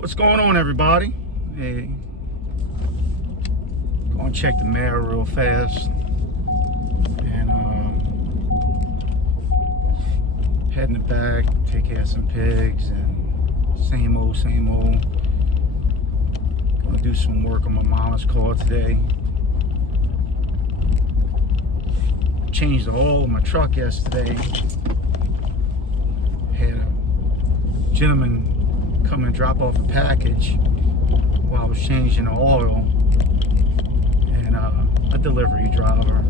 What's going on, everybody? Hey, go and check the mail real fast, and head in the back, take care of some pigs, and same old. Gonna do some work on my mama's car today. Changed the oil in my truck yesterday. Had a gentleman come and drop off a package while I was changing the oil, and a delivery driver,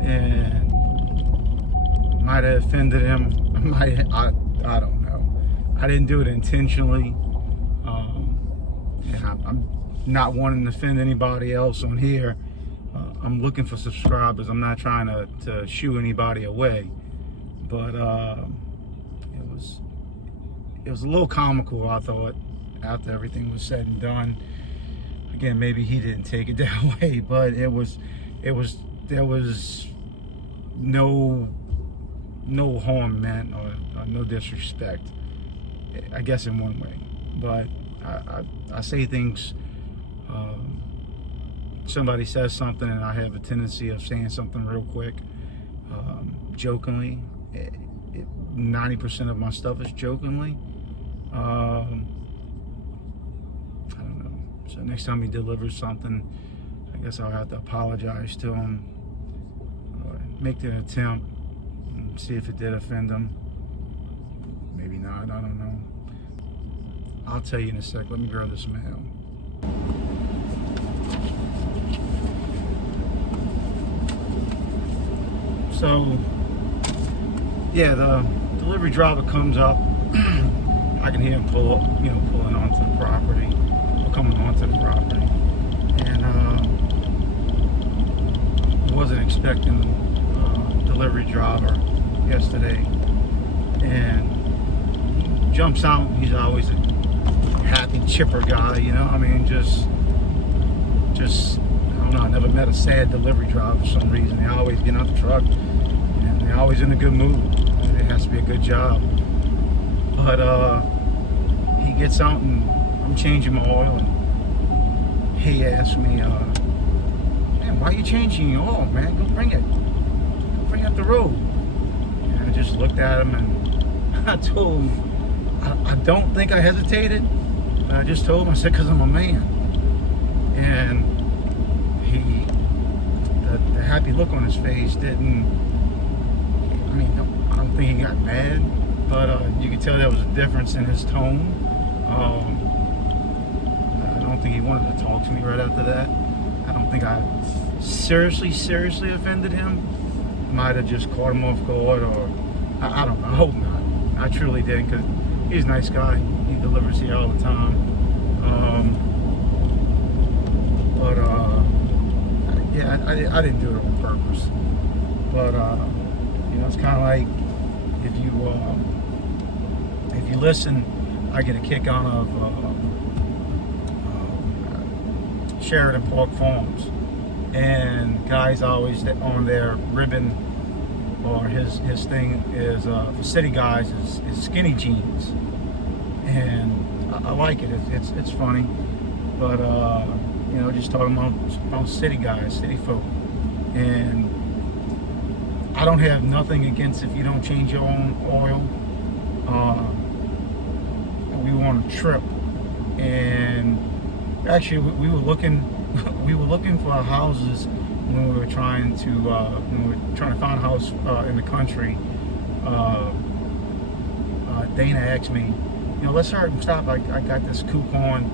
and might have offended him. I don't know. I didn't do it intentionally, and I'm not wanting to offend anybody else on here. I'm looking for subscribers. I'm not trying to shoo anybody away, but it was a little comical, I thought, after everything was said and done. Again, maybe he didn't take it that way, but there was no harm meant, or no disrespect, I guess, in one way. But I say things, somebody says something and I have a tendency of saying something real quick, jokingly. 90% of my stuff is jokingly. I don't know. So next time he delivers something, I guess I'll have to apologize to him, make the attempt, and see if it did offend him. Maybe not, I don't know. I'll tell you in a sec. Let me grab this mail. So, yeah, the delivery driver comes up. I can hear him pulling onto the property, or coming onto the property, and wasn't expecting the delivery driver yesterday, and he jumps out. He's always a happy, chipper guy, you know. I mean, just I don't know. I never met a sad delivery driver for some reason. They always get out the truck, and they're always in a good mood. It has to be a good job. But he gets out, and I'm changing my oil, and he asked me, man, why are you changing your oil, man? Go bring it up the road. And I just looked at him, and I told him, I don't think I hesitated. I just told him, I said, because I'm a man. And the happy look on his face didn't, I mean, I don't think he got mad, but you could tell there was a difference in his tone. I don't think he wanted to talk to me right after that. I don't think I seriously offended him. Might have just caught him off guard, or I don't know. I hope not. I truly didn't, because he's a nice guy. He delivers here all the time. Yeah, I didn't do it on purpose. But it's kind of like, if you listen, I get a kick out of Sheridan Park Farms, and guys always on their ribbon, or his thing is for city guys is skinny jeans, and I like it. It's funny, but just talking about city guys, city folk, and I don't have nothing against if you don't change your own oil. We were on a trip, and actually we were looking for houses when we were trying to find a house in the country. Dana asked me, let's hurry and stop. I got this coupon,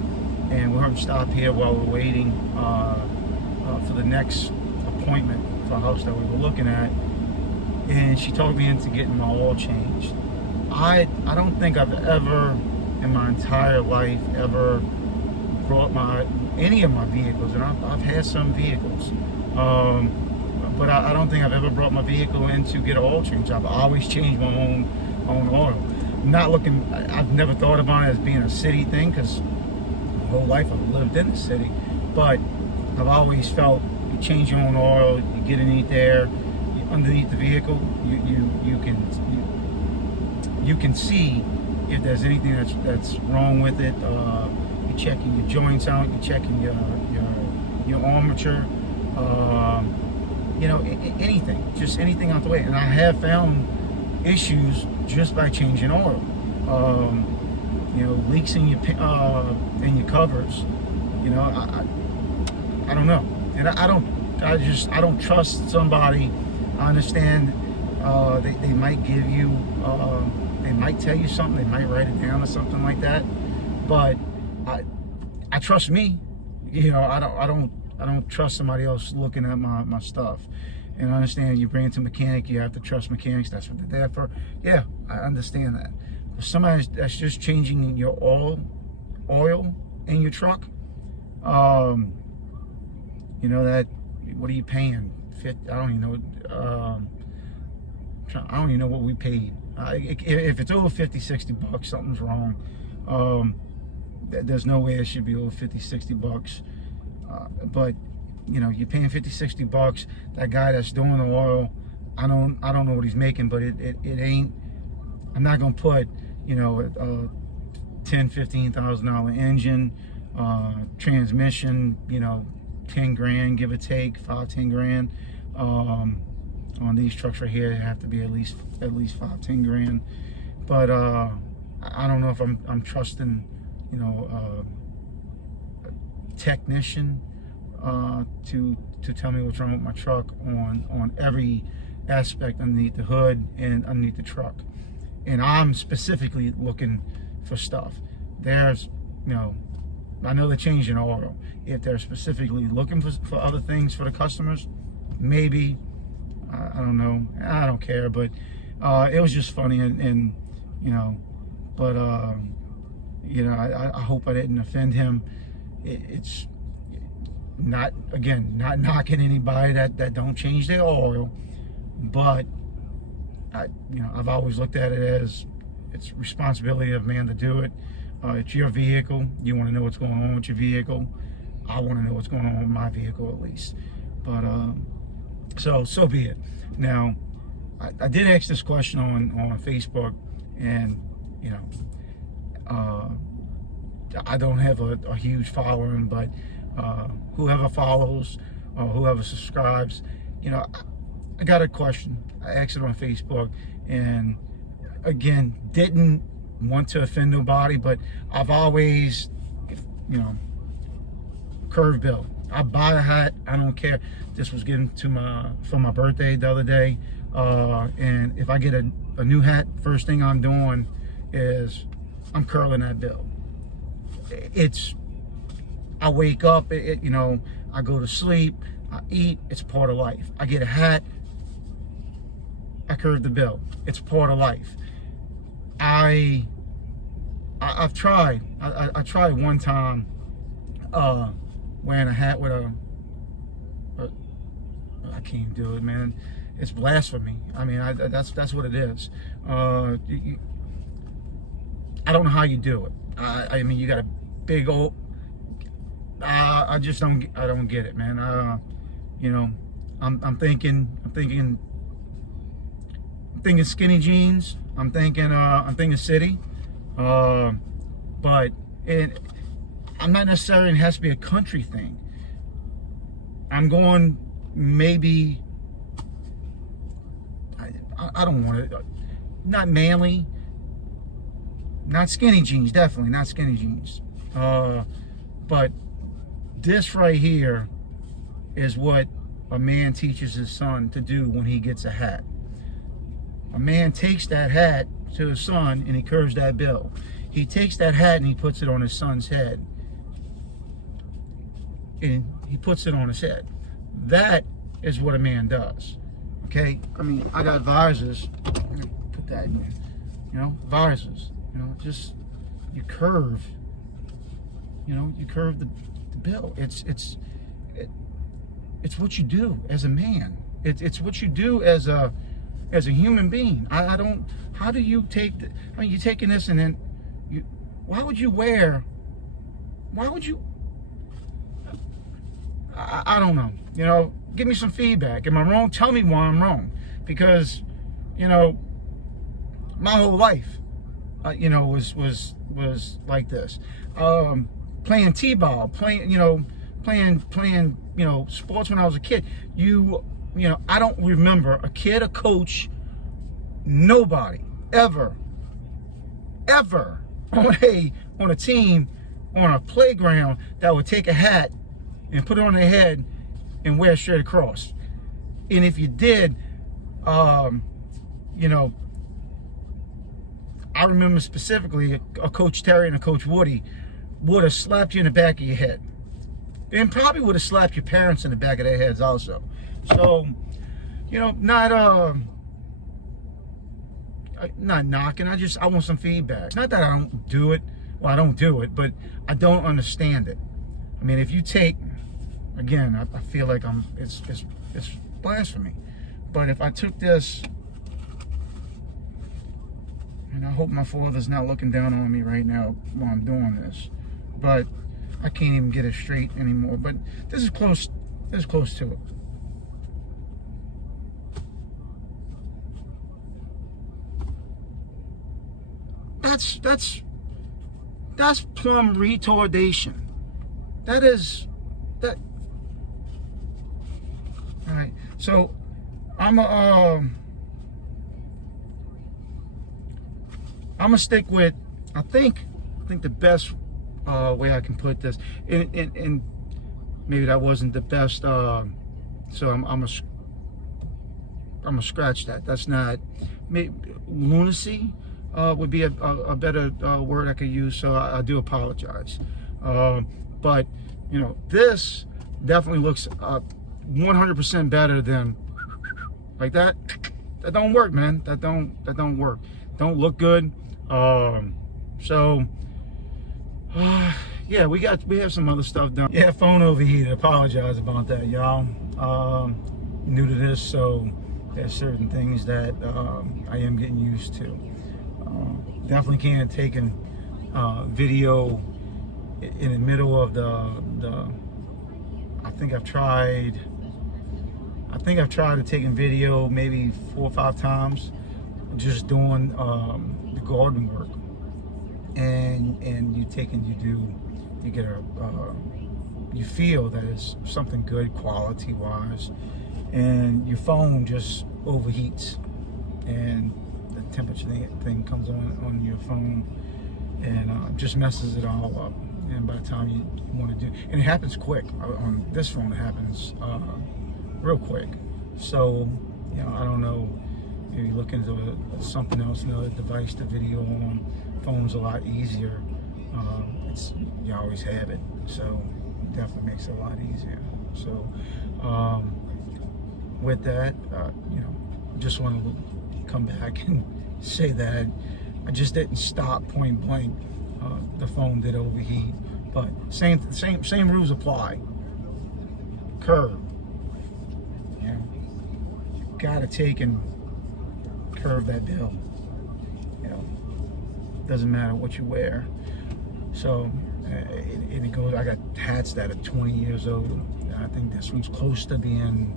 and we're going to stop here while we're waiting for the next appointment for a house that we were looking at. And she talked me into getting my oil changed. I don't think I've ever in my entire life ever brought any of my vehicles, and I've had some vehicles, but I don't think I've ever brought my vehicle in to get an oil change. I've always changed my own oil. I've never thought about it as being a city thing, because my whole life I've lived in the city, but I've always felt you change your own oil, you get underneath there, underneath the vehicle, you can see if there's anything that's wrong with it. You're checking your joints out. You're checking your armature. You know, anything, just anything out the way. And I have found issues just by changing oil. You know, leaks in your covers. You know, I don't know, and I don't trust somebody. I understand they might give you, they might tell you something, they might write it down or something like that, but I trust me. You know, I don't trust somebody else looking at my stuff. And I understand you bring it to mechanic, you have to trust mechanics. That's what they're there for. Yeah, I understand that. But somebody that's just changing your oil in your truck, you know, that, what are you paying? I don't even know. I don't even know what we paid. If it's over 50-60 bucks, something's wrong. There's no way it should be over 50-60 bucks. But you know, you're paying 50-60 bucks. That guy that's doing the oil, I don't know what he's making, but it ain't. I'm not gonna put, you know, a $10,000-$15,000 engine, transmission, you know, 10 grand, give or take, 5-10 grand. On these trucks right here, it have to be at least 5-10 grand. But I don't know if I'm trusting, you know, a technician to tell me what's wrong with my truck on every aspect underneath the hood and underneath the truck. And I'm specifically looking for stuff. There's, you know, I know they're changing oil. If they're specifically looking for other things for the customers, maybe, I don't know. I don't care, but it was just funny, and you know, but you know, I hope I didn't offend him. It's not, again, not knocking anybody that don't change their oil, but you know, I've always looked at it as it's responsibility of man to do it. It's your vehicle. You want to know what's going on with your vehicle. I want to know what's going on with my vehicle, at least. But so be it. Now, I did ask this question on Facebook, and you know, I don't have a huge following, but whoever follows or whoever subscribes, you know, I got a question. I asked it on Facebook, and again, didn't want to offend nobody, but I've always, you know, curved bill. I buy a hat, I don't care. This was given to for my birthday the other day, and if I get a new hat, first thing I'm doing is I'm curling that bill. I wake up, you know, I go to sleep, I eat, it's part of life. I get a hat, I curve the bill. It's part of life. I've tried. I tried one time wearing a hat with I can't do it, man. It's blasphemy. I mean, that's what it is. I don't know how you do it. I mean, you got a big old. I don't get it, man. You know, I'm thinking skinny jeans. I'm thinking city. But I'm not necessarily, it has to be a country thing. I'm going maybe, I don't want it, not manly, not skinny jeans, definitely not skinny jeans. But this right here is what a man teaches his son to do when he gets a hat. A man takes that hat to his son and he curves that bill. He takes that hat and he puts it on his son's head. And he puts it on his head. That is what a man does. Okay? I mean, I got visors. I'm gonna put that in there. You know, visors. You know, just, you curve. You know, you curve the bill. It's what you do as a man. It's what you do as a human being. I don't, how do you take, I mean, you're taking this and then, why would you, I don't know, you know, give me some feedback. Am I wrong? Tell me why I'm wrong. Because, you know, my whole life, was like this. Playing t-ball, playing sports when I was a kid. I don't remember a kid, a coach, nobody ever on a team, on a playground, that would take a hat and put it on their head and wear it straight across. And if you did, I remember specifically a Coach Terry and a Coach Woody would have slapped you in the back of your head. And probably would have slapped your parents in the back of their heads also. So, not knocking. I want some feedback. Not that I don't do it. Well, I don't do it, but I don't understand it. I mean, if you take, again, I feel like it's blasphemy. But if I took this, and I hope my father's not looking down on me right now while I'm doing this, but I can't even get it straight anymore. But this is close. This is close to it. That's plumb retardation. That is that. All right. So I'm gonna stick with. I think the best way I can put this, and maybe that wasn't the best. So I'm gonna scratch that. That's not. Lunacy would be a better word I could use. So I do apologize. But this definitely looks 100% better than like that. That don't work, man. That don't work. Don't look good. So yeah, we have some other stuff done. Yeah, phone overheated. Apologize about that, y'all. New to this, so there's certain things that I am getting used to. Definitely can't take video in the middle of the. I think I've tried to take video maybe 4 or 5 times, just doing the garden work, and you feel that it's something good quality wise, and your phone just overheats, and the temperature thing comes on your phone, and just messes it all up. And by the time you want to do, and it happens quick on this phone, it happens real quick. So I don't know, maybe look into something else, another device to video on. Phone's a lot easier. You always have it, so it definitely makes it a lot easier. So with that, just want to come back and say that I just didn't stop point blank. The phone did overheat, but same rules apply. Curve, gotta take and curve that bill. Doesn't matter what you wear. So and it goes. I got hats that are 20 years old. I think this one's close to being.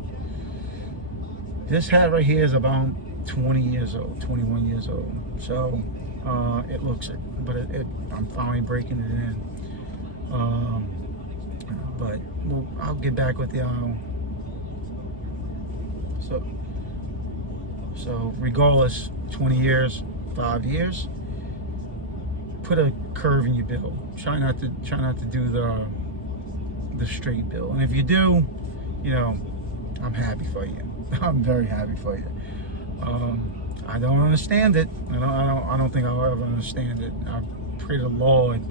This hat right here is about 20 years old, 21 years old. So it looks it, but I'm finally breaking it in. But I'll get back with y'all. So regardless, 20 years, 5 years, put a curve in your bill. Try not to do the straight bill. And if you do, I'm happy for you. I'm very happy for you. I don't understand it. I don't think I'll ever understand it. I pray to the Lord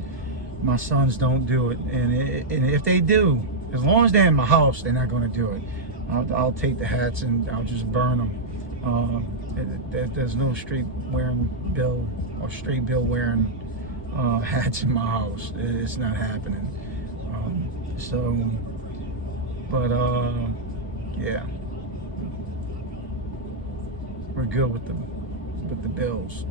my sons don't do it. And if they do, as long as they're in my house, they're not going to do it. I'll take the hats and I'll just burn them. There's no straight bill wearing hats in my house. It's not happening. Yeah, we're good with the bills.